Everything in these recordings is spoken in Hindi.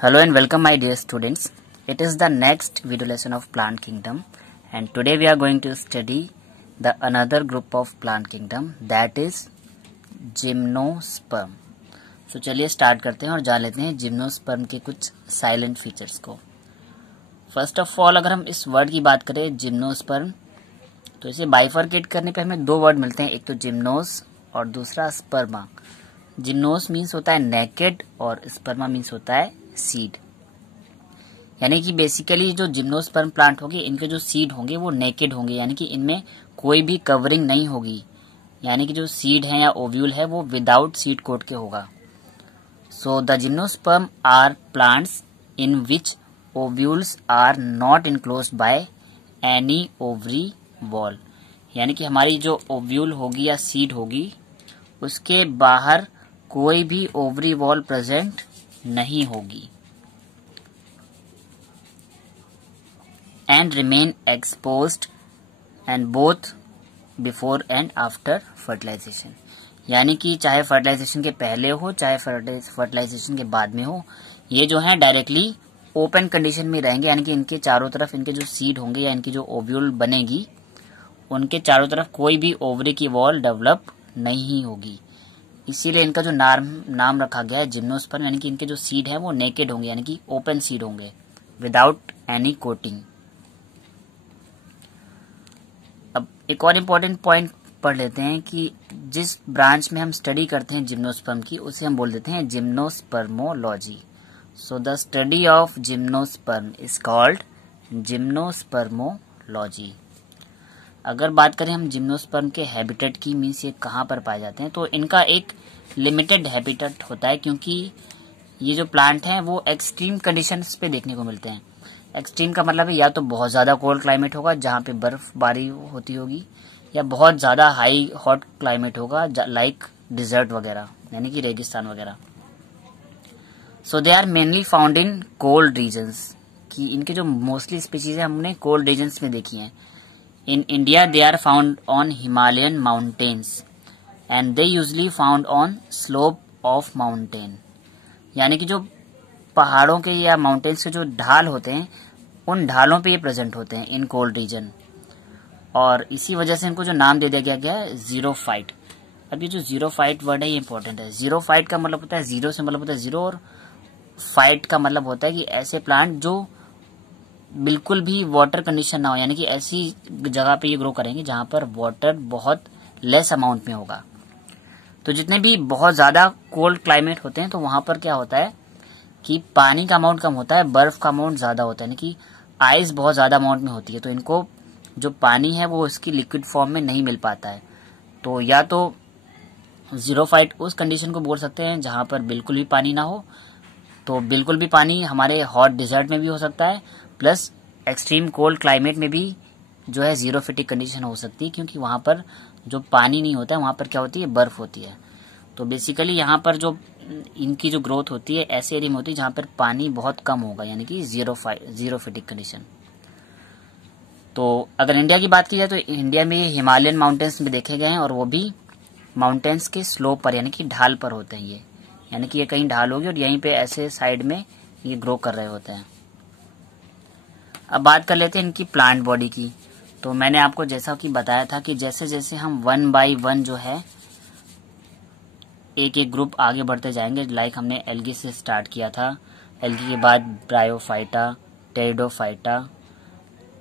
Hello and welcome my dear students. It is the next video lesson of plant kingdom and today we are going to study the another group of plant kingdom that is gymnosperm. So चलिए स्टार्ट करते हैं और जान लेते हैं जिम्नोस्पर्म के कुछ साइलेंट फीचर्स को. फर्स्ट ऑफ ऑल अगर हम इस वर्ड की बात करें जिम्नोस्पर्म तो इसे बाइफरकेट करने पे हमें दो वर्ड मिलते हैं, एक तो जिम्नोस और दूसरा स्पर्मा. जिम्नोस मीन्स होता है नेकेड और स्पर्मा मीन्स होता है सीड. यानी कि बेसिकली जो जिम्नोस्पर्म प्लांट होगी इनके जो सीड होंगे वो नेकेड होंगे, यानी कि इनमें कोई भी कवरिंग नहीं होगी. यानी कि जो सीड है या ओव्यूल है वो विदाउट सीड कोट के होगा. So the gymnosperm are plants in which ovules are not enclosed by any ovary wall. यानी कि हमारी जो ओव्यूल होगी या सीड होगी उसके बाहर कोई भी ओवरी वॉल प्रेजेंट नहीं होगी. And remain exposed and both before and after fertilisation. यानी कि चाहे फर्टिलाइजेशन के पहले हो चाहे फर्टिलाइजेशन के बाद में हो, ये जो है डायरेक्टली ओपन कंडीशन में रहेंगे. यानी कि इनके चारों तरफ इनके जो सीड होंगे या इनकी जो ओव्यूल बनेगी उनके चारों तरफ कोई भी ओवरी की वॉल डेवलप नहीं होगी. इसीलिए इनका जो नाम रखा गया है जिम्नोस्पर्म. यानी कि इनके जो सीड है वो नेकेड होंगे, यानी कि ओपन सीड होंगे विदाउट एनी कोटिंग. अब एक और इम्पोर्टेंट पॉइंट पढ़ लेते हैं कि जिस ब्रांच में हम स्टडी करते हैं जिम्नोस्पर्म की उसे हम बोल देते हैं gymnospermology. So the study of gymnosperm is called gymnospermology. अगर बात करें हम जिम्नोस्पर्म के हैबिटेट की, मीन्स ये कहाँ पर पाए जाते हैं, तो इनका एक लिमिटेड हैबिटेट होता है क्योंकि ये जो प्लांट हैं वो एक्सट्रीम कंडीशंस पे देखने को मिलते हैं. एक्सट्रीम का मतलब है या तो बहुत ज्यादा कोल्ड क्लाइमेट होगा जहाँ पे बर्फबारी होती होगी, या बहुत ज्यादा हाई हॉट क्लाइमेट होगा लाइक डिजर्ट वगैरह यानी कि रेगिस्तान वगैरह. So they are mainly found in cold regions. कि इनके जो मोस्टली स्पीशीज है हमने कोल्ड रीजन्स में देखी हैं. In India, they are found on Himalayan mountains and they usually found on slope of mountain. यानी कि जो पहाड़ों के या माउंटेन्स के जो ढाल होते हैं उन ढालों पे ये प्रेजेंट होते हैं इन कोल्ड रीजन, और इसी वजह से इनको जो नाम दे दिया गया है जीरोफाइट. अब ये जो जीरोफाइट वर्ड है ये इंपॉर्टेंट है. जीरोफाइट का मतलब होता है जीरो से मतलब होता है जीरो, और फाइट का मतलब होता है कि ऐसे प्लांट जो बिल्कुल भी वाटर कंडीशन ना हो, यानी कि ऐसी जगह पे ये ग्रो करेंगे जहां पर वाटर बहुत लेस अमाउंट में होगा. तो जितने भी बहुत ज्यादा कोल्ड क्लाइमेट होते हैं तो वहां पर क्या होता है कि पानी का अमाउंट कम होता है, बर्फ का अमाउंट ज्यादा होता है, यानी कि आइस बहुत ज्यादा अमाउंट में होती है. तो इनको जो पानी है वो इसकी लिक्विड फॉर्म में नहीं मिल पाता है. तो या तो जीरोफाइट उस कंडीशन को बोल सकते हैं जहां पर बिल्कुल भी पानी ना हो. तो बिल्कुल भी पानी हमारे हॉट डिजर्ट में भी हो सकता है, प्लस एक्सट्रीम कोल्ड क्लाइमेट में भी जो है जीरोफिटिक कंडीशन हो सकती है, क्योंकि वहां पर जो पानी नहीं होता है वहां पर क्या होती है, बर्फ होती है. तो बेसिकली यहाँ पर जो इनकी जो ग्रोथ होती है ऐसे एरिया में होती है जहां पर पानी बहुत कम होगा, यानी कि जीरोफिटिक कंडीशन. तो अगर इंडिया की बात की जाए तो इंडिया में हिमालयन माउंटेन्स में देखे गए हैं, और वो भी माउंटेन्स के स्लोप पर यानी कि ढाल पर होते हैं ये. यानी कि ये कहीं ढाल होगी और यहीं पे ऐसे साइड में ये ग्रो कर रहे होते हैं. अब बात कर लेते हैं इनकी प्लांट बॉडी की. तो मैंने आपको जैसा कि बताया था कि जैसे जैसे हम 1 बाय 1 जो है एक एक ग्रुप आगे बढ़ते जाएंगे, लाइक हमने एल्गी से स्टार्ट किया था. एल्गी के बाद ब्रायोफाइटा, टेरिडोफाइटा,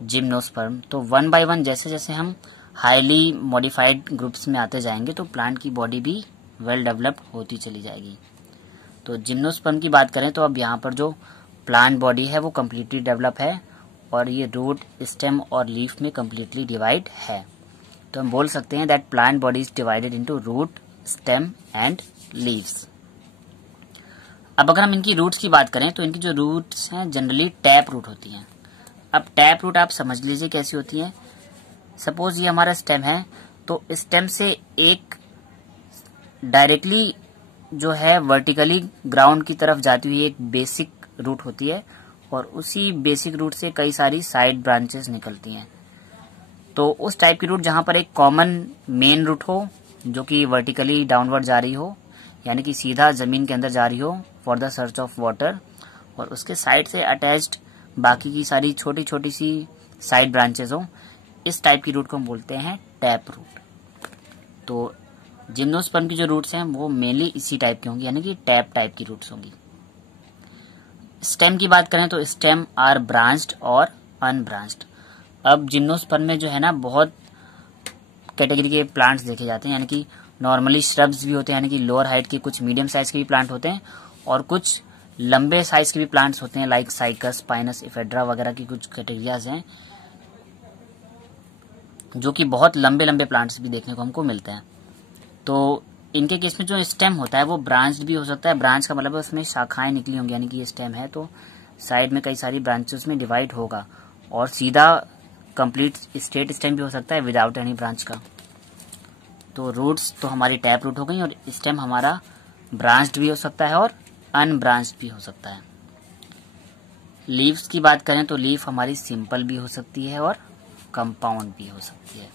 जिम्नोस्पर्म. तो 1 बाय 1 जैसे जैसे हम हाईली मॉडिफाइड ग्रुप्स में आते जाएंगे तो प्लांट की बॉडी भी वेल डेवलप्ड होती चली जाएगी. तो जिम्नोस्पर्म की बात करें तो अब यहाँ पर जो प्लांट बॉडी है वो कम्प्लीटली डेवलप है, और ये रूट, स्टेम और लीफ में कम्प्लीटली डिवाइड है. तो हम बोल सकते हैं that plant body is divided into root, stem and leaves. अब अगर हम इनकी रूट्स की बात करें तो इनकी जो रूट्स हैं जनरली टैप रूट होती हैं. अब टैप रूट आप समझ लीजिए कैसी होती है. सपोज ये हमारा स्टेम है तो स्टेम से एक डायरेक्टली जो है वर्टिकली ग्राउंड की तरफ जाती हुई एक बेसिक रूट होती है, और उसी बेसिक रूट से कई सारी साइड ब्रांचेस निकलती हैं. तो उस टाइप की रूट जहां पर एक कॉमन मेन रूट हो जो कि वर्टिकली डाउनवर्ड जा रही हो, यानी कि सीधा जमीन के अंदर जा रही हो for the search of water, और उसके साइड से अटैच्ड बाकी की सारी छोटी छोटी सी साइड ब्रांचेस हो, इस टाइप की रूट को हम बोलते हैं टैप रूट। तो जिम्नोस्पर्म की जो रूट्स हैं वो मेनली इसी टाइप की होंगी, यानी कि टैप टाइप की रूट्स होंगी। स्टेम की बात करें तो स्टेम आर ब्रांच्ड और अनब्रांच्ड। अब जिम्नोस्पर्म में जो है ना बहुत कैटेगरी के प्लांट्स देखे जाते हैं, यानी कि नॉर्मली श्रब्स भी होते हैं, यानी कि लोअर हाइट के, कुछ मीडियम साइज के भी प्लांट होते हैं और कुछ लंबे साइज के भी प्लांट्स होते हैं, लाइक साइकस, पाइनस, इफेड्रा वगैरह की कुछ कैटेगरियाज हैं जो कि बहुत लंबे लंबे प्लांट्स भी देखने को हमको मिलते हैं। तो इनके केस में जो स्टेम होता है वो ब्रांच्ड भी हो सकता है। ब्रांच का मतलब है उसमें शाखाएं निकली होंगी, यानी कि ये स्टेम है तो साइड में कई सारी ब्रांचेस में डिवाइड होगा, और सीधा कंप्लीट स्ट्रेट स्टेम भी हो सकता है विदाउट एनी ब्रांच का। तो रूट्स तो हमारी टैप रूट हो गई, और स्टेम हमारा ब्रांच्ड भी हो सकता है और अनब्रांच्ड भी हो सकता है। लीव्स की बात करें तो लीफ हमारी सिंपल भी हो सकती है और कंपाउंड भी हो सकती है।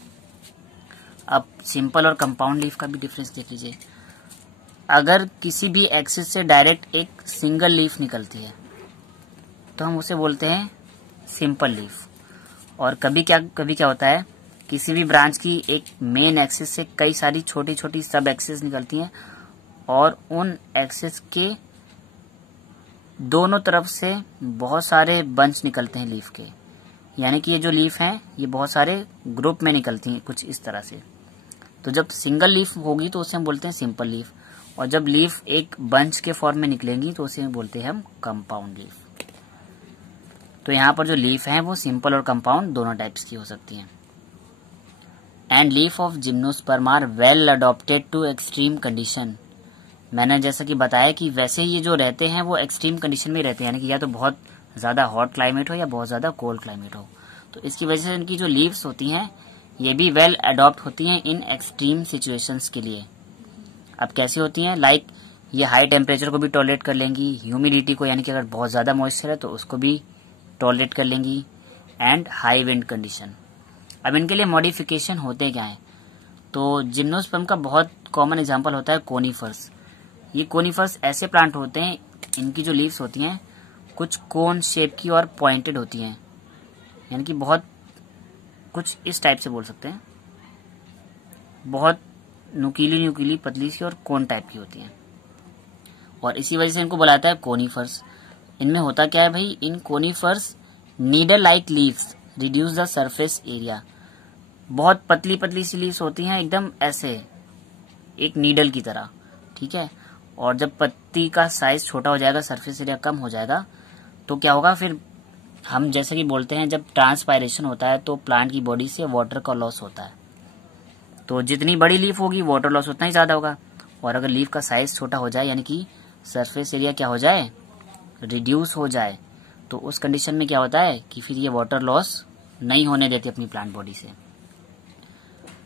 अब सिंपल और कंपाउंड लीफ का भी डिफरेंस देख लीजिए। अगर किसी भी एक्सिस से डायरेक्ट एक सिंगल लीफ निकलती है तो हम उसे बोलते हैं सिंपल लीफ, और कभी क्या होता है, किसी भी ब्रांच की एक मेन एक्सिस से कई सारी छोटी छोटी सब एक्सिस निकलती हैं और उन एक्सिस के दोनों तरफ से बहुत सारे बंच निकलते हैं लीफ के, यानी कि ये जो लीफ हैं ये बहुत सारे ग्रुप में निकलती हैं कुछ इस तरह से। तो जब सिंगल लीफ होगी तो उसे हम बोलते हैं सिंपल लीफ, और जब लीफ एक बंच के फॉर्म में निकलेंगी तो उसे बोलते हैं हम कंपाउंड लीफ। तो यहाँ पर जो लीफ है वो सिंपल और कंपाउंड दोनों टाइप्स की हो सकती हैं। And leaf of gymnosperm are well adopted to extreme condition. मैंने जैसा कि बताया कि वैसे ये जो रहते हैं वो एक्सट्रीम कंडीशन में रहते हैं, यानी कि या तो बहुत ज्यादा हॉट क्लाइमेट हो या बहुत ज्यादा कोल्ड क्लाइमेट हो। तो इसकी वजह से इनकी जो लीव्स होती हैं ये भी वेल अडॉप्ट होती हैं इन एक्सट्रीम सिचुएशंस के लिए। अब कैसी होती हैं, लाइक ये हाई टेम्परेचर को भी टॉलरेट कर लेंगी, ह्यूमिडिटी को, यानी कि अगर बहुत ज्यादा मॉइस्चर है तो उसको भी टॉलरेट कर लेंगी, एंड हाई विंड कंडीशन। अब इनके लिए मॉडिफिकेशन होते क्या है, तो जिम्नोस्पर्म का बहुत कॉमन एग्जांपल होता है कोनीफर्स। ये कोनीफर्स ऐसे प्लांट होते हैं, इनकी जो लीव्स होती हैं कुछ कोन शेप की और पॉइंटेड होती हैं, यानी कि बहुत कुछ इस टाइप से बोल सकते हैं, बहुत नुकीली नुकीली पतली सी और कोन टाइप की होती हैं, और इसी वजह से इनको बुलाता है कोनीफर्स। इनमें होता क्या है भाई, in conifers needle like leaves reduce the surface area. बहुत पतली पतली सी लीव्स होती हैं, एकदम ऐसे एक नीडल की तरह, ठीक है। और जब पत्ती का साइज छोटा हो जाएगा, सरफेस एरिया कम हो जाएगा, तो क्या होगा फिर, हम जैसे कि बोलते हैं जब ट्रांसपायरेशन होता है तो प्लांट की बॉडी से वाटर का लॉस होता है। तो जितनी बड़ी लीफ होगी वाटर लॉस उतना ही ज्यादा होगा, और अगर लीफ का साइज छोटा हो जाए, यानी कि सरफेस एरिया क्या हो जाए, रिड्यूस हो जाए, तो उस कंडीशन में क्या होता है कि फिर ये वाटर लॉस नहीं होने देती अपनी प्लांट बॉडी से।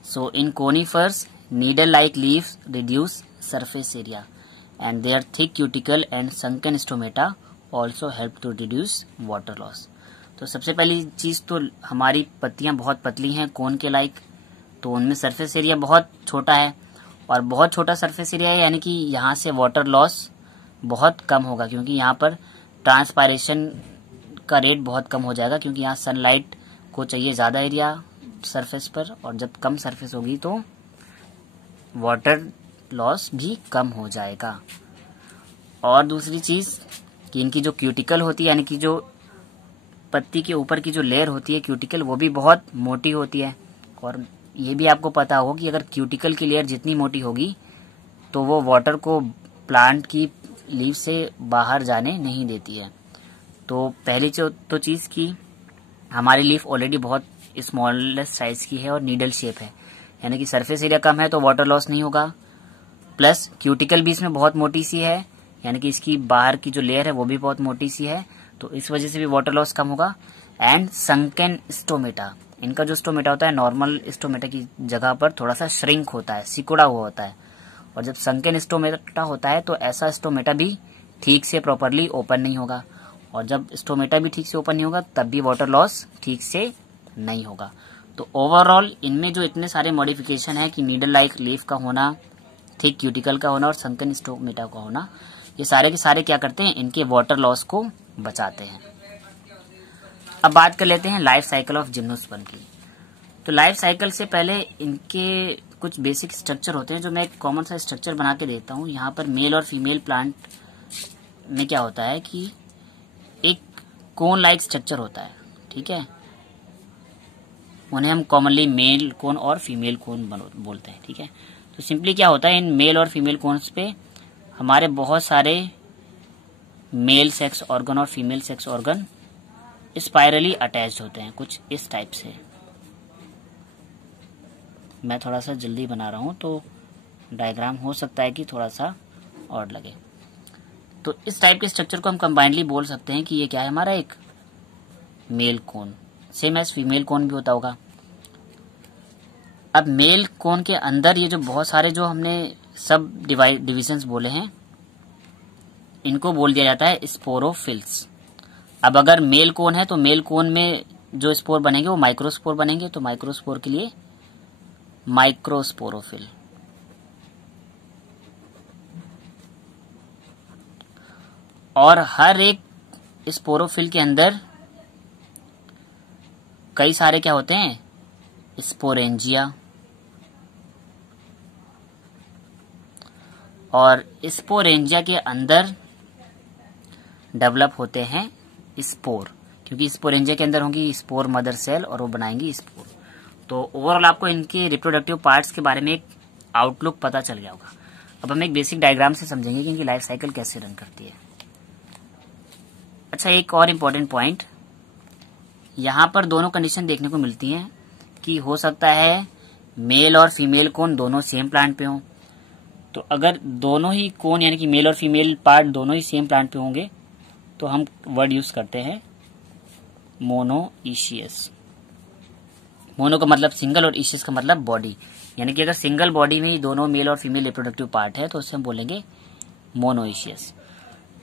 So in conifers needle like leaves reduce surface area and their thick cuticle and sunken stomata also help to reduce water loss. तो सबसे पहली चीज तो हमारी पत्तियां बहुत पतली हैं कोन के लाइक, तो उनमें सरफेस एरिया बहुत छोटा है, और बहुत छोटा सरफेस एरिया है, यानी कि यहाँ से वाटर लॉस बहुत कम होगा, क्योंकि यहाँ पर ट्रांसपायरेशन का रेट बहुत कम हो जाएगा, क्योंकि यहाँ सनलाइट को चाहिए ज्यादा एरिया सरफेस पर, और जब कम सरफेस होगी तो वाटर लॉस भी कम हो जाएगा। और दूसरी चीज कि इनकी जो क्यूटिकल होती है, यानी कि जो पत्ती के ऊपर की जो लेयर होती है क्यूटिकल, वो भी बहुत मोटी होती है, और ये भी आपको पता होगा कि अगर क्यूटिकल की लेयर जितनी मोटी होगी तो वो वाटर को प्लांट की लीव से बाहर जाने नहीं देती है। तो पहली तो चीज की हमारी लीफ ऑलरेडी बहुत स्मॉलेस्ट साइज की है और नीडल शेप है, यानी कि सरफेस एरिया कम है तो वाटर लॉस नहीं होगा, प्लस क्यूटिकल भी इसमें बहुत मोटी सी है, यानी कि इसकी बाहर की जो लेयर है वो भी बहुत मोटी सी है, तो इस वजह से भी वाटर लॉस कम होगा। एंड संकन स्टोमेटा, इनका जो स्टोमेटा होता है नॉर्मल स्टोमेटा की जगह पर थोड़ा सा श्रिंक होता है, सिकुड़ा हुआ होता है, और जब संकन स्टोमेटा होता है तो ऐसा स्टोमेटा भी ठीक से प्रॉपरली ओपन नहीं होगा, और जब स्टोमेटा भी ठीक से ओपन नहीं होगा तब भी वाटर लॉस ठीक से नहीं होगा। तो ओवरऑल इनमें जो इतने सारे मॉडिफिकेशन है कि नीडल लाइक लीफ का होना, थिक क्यूटिकल का होना और संकन स्टोमेटा का होना, ये सारे के सारे क्या करते हैं, इनके वाटर लॉस को बचाते हैं। अब बात कर लेते हैं लाइफ साइकिल ऑफ जिम्नोस्पर्म की। तो लाइफ साइकिल से पहले इनके कुछ बेसिक स्ट्रक्चर होते हैं, जो मैं एक कॉमन सा स्ट्रक्चर बना के देता हूँ। यहाँ पर मेल और फीमेल प्लांट में क्या होता है कि एक कोन लाइक स्ट्रक्चर होता है, ठीक है। उन्हें हम कॉमनली मेल कोन और फीमेल कोन बोलते हैं, ठीक है। तो सिंपली क्या होता है, इन मेल और फीमेल कोन्स पे हमारे बहुत सारे मेल सेक्स ऑर्गन और female sex organ spirally attached होते हैं, कुछ इस टाइप से। मैं थोड़ा सा जल्दी बना रहा हूँ तो डायग्राम हो सकता है कि थोड़ा सा ऑड लगे। तो इस टाइप के स्ट्रक्चर को हम कंबाइनली बोल सकते हैं कि ये क्या है, हमारा एक male cone. Same as female cone भी होता होगा। अब मेल कोन के अंदर ये जो बहुत सारे जो हमने सब डिविजन्स बोले हैं, इनको बोल दिया जाता है स्पोरोफिल्स। अब अगर मेल कोन है तो मेल कोन में जो स्पोर बनेंगे वो माइक्रोस्पोर बनेंगे, तो माइक्रोस्पोर के लिए माइक्रोस्पोरोफिल। और हर एक स्पोरोफिल के अंदर कई सारे क्या होते हैं, स्पोरेंजिया। और स्पोरेंजिया के अंदर डेवलप होते हैं स्पोर, क्योंकि स्पोरेंजिया के अंदर होंगी स्पोर मदर सेल और वो बनाएंगी स्पोर। तो ओवरऑल आपको इनके रिप्रोडक्टिव पार्ट्स के बारे में एक आउटलुक पता चल गया होगा। अब हम एक बेसिक डायग्राम से समझेंगे कि इनकी लाइफ साइकिल कैसे रन करती है। अच्छा, एक और इम्पोर्टेंट पॉइंट, यहाँ पर दोनों कंडीशन देखने को मिलती हैं कि हो सकता है मेल और फीमेल कोन दोनों सेम प्लांट पे हों। तो अगर दोनों ही कोन यानी कि मेल और फीमेल पार्ट दोनों ही सेम प्लांट पे होंगे तो हम वर्ड यूज करते हैं मोनोइशियस। मोनो का मतलब सिंगल और इशियस का मतलब बॉडी, यानी कि अगर सिंगल बॉडी में ही दोनों मेल और फीमेल रिप्रोडक्टिव पार्ट है तो उसे हम बोलेंगे मोनोइशियस।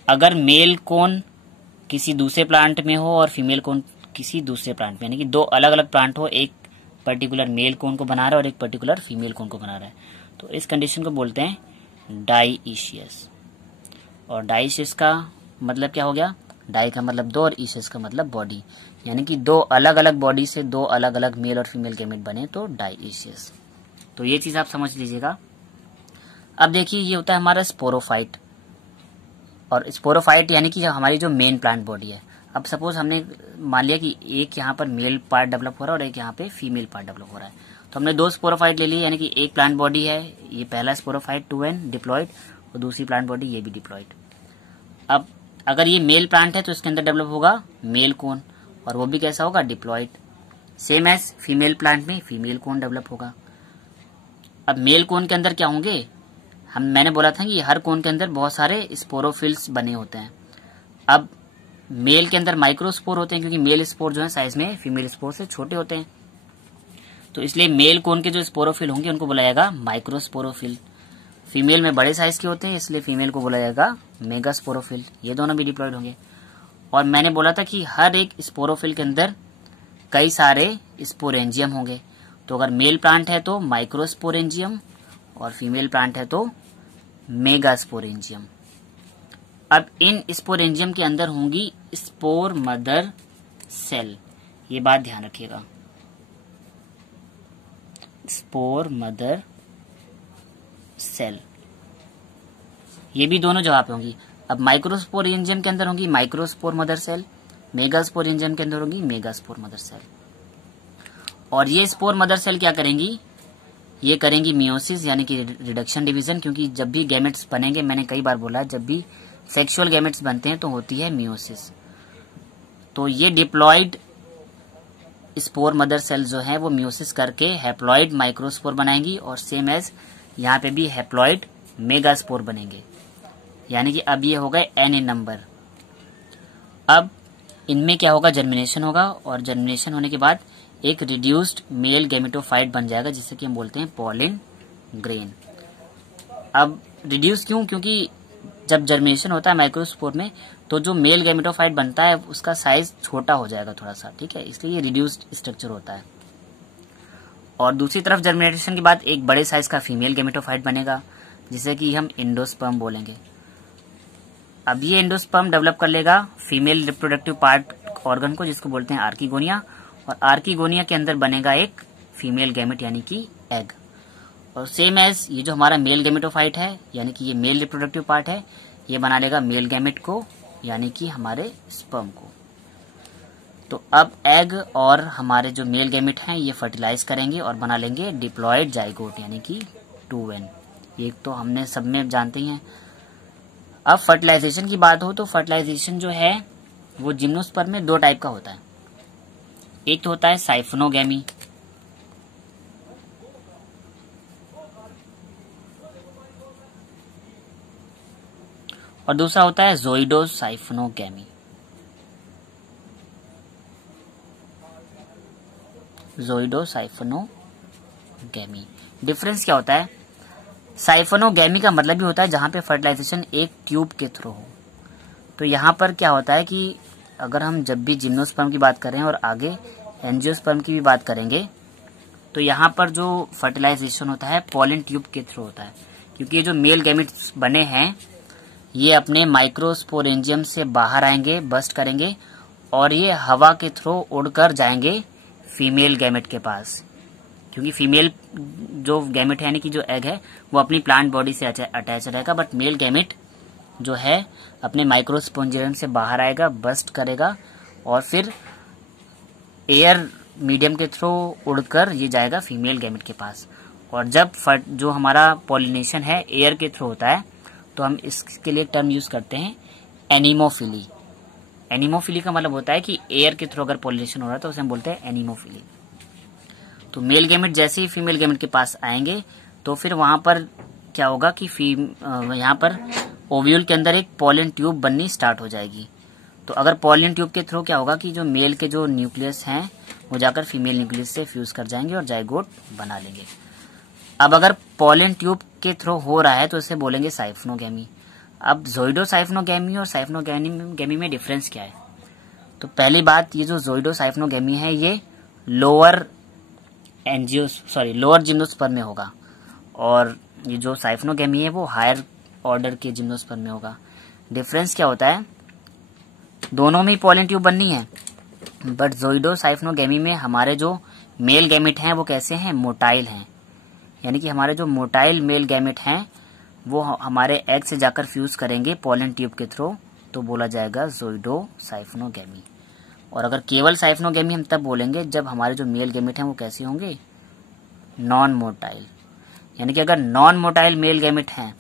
अगर मेल कोन किसी दूसरे प्लांट में हो और फीमेल कोन किसी दूसरे प्लांट में, यानी कि दो अलग अलग प्लांट हो, एक पर्टिकुलर मेल कोन को बना रहा है और एक पर्टिकुलर फीमेल कोन को बना रहा है, तो इस कंडीशन को बोलते हैं डाईइशियस। और डाईइशियस का मतलब क्या हो गया, डाई का मतलब दो और इशियस का मतलब बॉडी, यानी कि दो अलग अलग बॉडी से दो अलग अलग मेल और फीमेल गैमेट बने तो डाईइशियस। तो ये चीज आप समझ लीजिएगा। अब देखिए, ये होता है हमारा स्पोरोफाइट। और स्पोरोफाइट यानी कि हमारी जो मेन प्लांट बॉडी है। अब सपोज हमने मान लिया कि एक यहाँ पर मेल पार्ट डेवलप हो रहा है और एक यहाँ पे फीमेल पार्ट डेवलप हो रहा है, तो हमने दो स्पोरोफाइट ले लिए, यानी कि एक प्लांट बॉडी है, ये पहला स्पोरोफाइट 2n डिप्लॉयड, और दूसरी प्लांट बॉडी ये भी डिप्लॉयड। अब अगर ये मेल प्लांट है तो इसके अंदर डेवलप होगा मेल कोन, और वो भी कैसा होगा, diploid. Same as female plant में फीमेल कोन डेवलप होगा। अब मेल कोन के अंदर क्या होंगे, मैंने बोला था कि हर कोन के अंदर बहुत सारे स्पोरोफिल्स बने होते हैं। अब मेल के अंदर माइक्रोस्पोर होते हैं, क्योंकि मेल स्पोर जो है साइज में फीमेल स्पोर से छोटे होते हैं, तो इसलिए मेल कोन के जो स्पोरोफिल होंगे उनको बोला जाएगा माइक्रोस्पोरोफिल। फीमेल में बड़े साइज के होते हैं, इसलिए फीमेल को बोला जाएगा मेगास्पोरोफिल। ये दोनों भी डिप्लॉयड होंगे। और मैंने बोला था कि हर एक स्पोरोफिल के अंदर कई सारे स्पोरेंजियम होंगे। तो अगर मेल प्लांट है तो माइक्रोस्पोरेंजियम और फीमेल प्लांट है तो मेगास्पोरेंजियम। अब इन स्पोरेंजियम के अंदर होंगी स्पोर मदर सेल, ये बात ध्यान रखिएगा, स्पोर मदर सेल, ये भी दोनों जगह पे होंगी। अब माइक्रोस्पोरेंजियम के अंदर होंगी माइक्रोस्पोर मदर सेल, मेगास्पोरेंजियम के अंदर होंगी मेगास्पोर मदर सेल। और ये स्पोर मदर सेल क्या करेंगी, ये करेंगी मियोसिस यानी कि रिडक्शन डिवीजन, क्योंकि जब भी गैमेट्स बनेंगे, मैंने कई बार बोला, जब भी सेक्सुअल गैमेट्स बनते हैं तो होती है मियोसिस। तो ये डिप्लॉयड स्पोर मदर सेल जो है वो मियोसिस करके हैप्लॉयड माइक्रोस्पोर बनाएंगी, और सेम एज यहाँ पे भी हैप्लॉयड मेगास्पोर बनेंगे, यानी कि अब ये हो गए n इन नंबर। अब इनमें क्या होगा, जर्मिनेशन होगा, और जर्मिनेशन होने के बाद एक रिड्यूस्ड मेल गैमेटोफाइट बन जाएगा, जिसे कि हम बोलते हैं पॉलिन ग्रेन। अब रिड्यूस क्यों, क्योंकि जब जर्मिनेशन होता है माइक्रोस्पोर में तो जो मेल गैमेटोफाइट बनता है उसका साइज छोटा हो जाएगा थोड़ा सा, ठीक है, इसलिए ये रिड्यूस्ड स्ट्रक्चर होता है। और दूसरी तरफ जर्मिनेशन के बाद एक बड़े साइज का फीमेल गैमेटोफाइट बनेगा, जिसे कि हम एंडोस्पर्म बोलेंगे। अब ये एंडोस्पर्म डेवलप कर लेगा फीमेल रिप्रोडक्टिव पार्ट ऑर्गन को, जिसको बोलते हैं आर्किगोनिया, और आर्किगोनिया के अंदर बनेगा एक फीमेल गैमेट यानी कि एग। और सेम एज ये जो हमारा मेल गैमेटोफाइट है यानी कि ये मेल रिप्रोडक्टिव पार्ट है, ये बना लेगा मेल गैमेट को यानी कि हमारे स्पर्म को। तो अब एग और हमारे जो मेल गैमेट हैं ये फर्टिलाइज करेंगे और बना लेंगे डिप्लॉयड जाइगोट यानी कि 2N। एक तो हमने सब में जानते ही हैं। अब फर्टिलाइजेशन की बात हो तो फर्टिलाइजेशन जो है वो जिम्नोस्पर्म में 2 टाइप का होता है। एक तो होता है साइफोनोगैमी, और दूसरा होता है ज़ोइडोसाइफोनोगैमी। ज़ोइडोसाइफोनोगैमी डिफरेंस क्या होता है? साइफोनोगैमी का मतलब भी होता है जहां पे फर्टिलाइजेशन एक ट्यूब के थ्रू हो। तो यहाँ पर क्या होता है कि अगर हम जब भी जिम्नोस्पर्म की बात करें और आगे एंजियोस्पर्म की भी बात करेंगे तो यहाँ पर जो फर्टिलाइजेशन होता है पॉलन ट्यूब के थ्रू होता है, क्योंकि ये जो मेल गैमेट्स बने हैं ये अपने माइक्रोस्पोरेंजियम से बाहर आएंगे, बस्ट करेंगे और ये हवा के थ्रू उड़कर जाएंगे फीमेल गैमेट के पास, क्योंकि फीमेल जो गैमेट है यानी कि जो एग है वो अपनी प्लांट बॉडी से अटैच रहेगा, बट मेल गैमेट जो है अपने माइक्रोस्पोरेंजियम से बाहर आएगा, बस्ट करेगा और फिर एयर मीडियम के थ्रू उड़कर ये जाएगा फीमेल गैमेट के पास। और जब जो हमारा पॉलिनेशन है एयर के थ्रू होता है तो हम इसके लिए टर्म यूज करते हैं एनिमोफिली। एनिमोफिली का मतलब होता है कि एयर के थ्रू अगर पॉलिनेशन हो रहा है तो उसे हम बोलते हैं एनिमोफिली। तो मेल गैमेट जैसे ही फीमेल गैमेट के पास आएंगे तो फिर वहां पर क्या होगा कि यहाँ पर ओव्यूल के अंदर एक पॉलन ट्यूब बननी स्टार्ट हो जाएगी। तो अगर पॉलन ट्यूब के थ्रू क्या होगा कि जो मेल के जो न्यूक्लियस हैं वो जाकर फीमेल न्यूक्लियस से फ्यूज कर जाएंगे और जाइगोट बना लेंगे। अब अगर पॉलन ट्यूब के थ्रू हो रहा है तो इसे बोलेंगे साइफोनोगैमी। अब ज़ोइडोसाइफोनोगैमी और साइफोनोगैमी में डिफरेंस क्या है? तो पहली बात, ये जो ज़ोइडोसाइफोनोगैमी है ये लोअर जिम्नोस्पर्म में होगा और ये जो साइफोनोगैमी है वो हायर ऑर्डर के जिम्नोस्पर्म में होगा। डिफरेंस क्या होता है? दोनों में पॉलन ट्यूब बननी है, बट ज़ोइडोसाइफोनोगैमी में हमारे जो मेल गैमेट हैं वो कैसे हैं? मोटाइल हैं, यानी कि हमारे जो मोटाइल मेल गैमेट हैं वो हमारे एग से जाकर फ्यूज करेंगे पॉलन ट्यूब के थ्रू, तो बोला जाएगा ज़ोइडोसाइफोनोगैमी। और अगर केवल साइफोनोगैमी हम तब बोलेंगे जब हमारे जो मेल गैमेट हैं वो कैसे होंगे? Non motile. यानी कि अगर नॉन मोटाइल मेल गैमेट हैं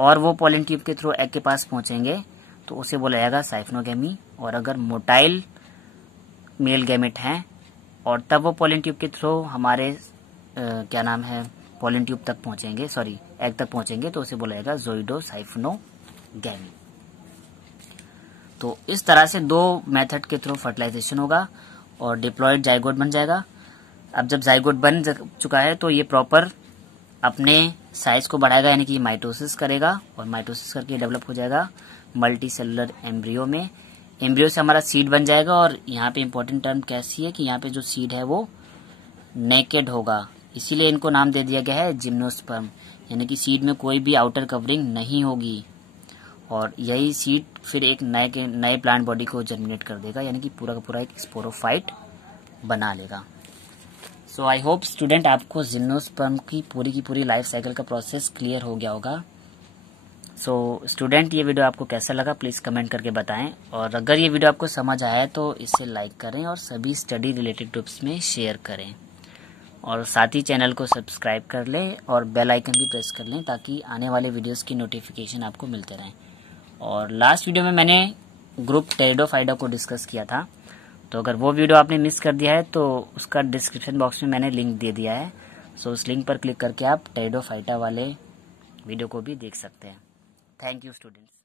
और वो पॉलन ट्यूब के थ्रू एग के पास पहुंचेंगे तो उसे बोला जाएगा साइफोनोगैमी। और अगर मोटाइल मेल गैमेट हैं और तब वो पॉलन ट्यूब के थ्रू हमारे पॉलन ट्यूब तक पहुंचेंगे, एग तक पहुंचेंगे, तो उसे बोला जाएगा ज़ोइडोसाइफोनोगैमी। तो इस तरह से 2 मेथड के थ्रू फर्टिलाइजेशन होगा और डिप्लॉयड जाइगोट बन जाएगा। अब जब जाइगोट बन चुका है तो ये प्रॉपर अपने साइज को बढ़ाएगा, यानी कि माइटोसिस करेगा और माइटोसिस करके डेवलप हो जाएगा मल्टी सेलुलर एम्ब्रियो में। एम्ब्रियो से हमारा सीड बन जाएगा और यहाँ पे इम्पोर्टेंट टर्म कैसी है कि यहाँ पे जो सीड है वो नेकेड होगा, इसीलिए इनको नाम दे दिया गया है जिम्नोस्पर्म, यानी कि सीड में कोई भी आउटर कवरिंग नहीं होगी और यही सीड फिर एक नए प्लांट बॉडी को जर्मिनेट कर देगा, यानी कि पूरा का पूरा एक स्पोरोफाइट बना लेगा। सो आई होप स्टूडेंट आपको जिम्नोस्पर्म की पूरी लाइफ साइकिल का प्रोसेस क्लियर हो गया होगा। सो स्टूडेंट, ये वीडियो आपको कैसा लगा प्लीज़ कमेंट करके बताएं, और अगर ये वीडियो आपको समझ आया है तो इसे लाइक करें और सभी स्टडी रिलेटेड टिप्स में शेयर करें, और साथ ही चैनल को सब्सक्राइब कर लें और बेल आइकन भी प्रेस कर लें ताकि आने वाले वीडियोस की नोटिफिकेशन आपको मिलते रहें। और लास्ट वीडियो में मैंने ग्रुप टेरिडोफाइटा को डिस्कस किया था, तो अगर वो वीडियो आपने मिस कर दिया है तो उसका डिस्क्रिप्शन बॉक्स में मैंने लिंक दे दिया है। सो उस लिंक पर क्लिक करके आप टेरिडोफाइटा वाले वीडियो को भी देख सकते हैं। Thank you students.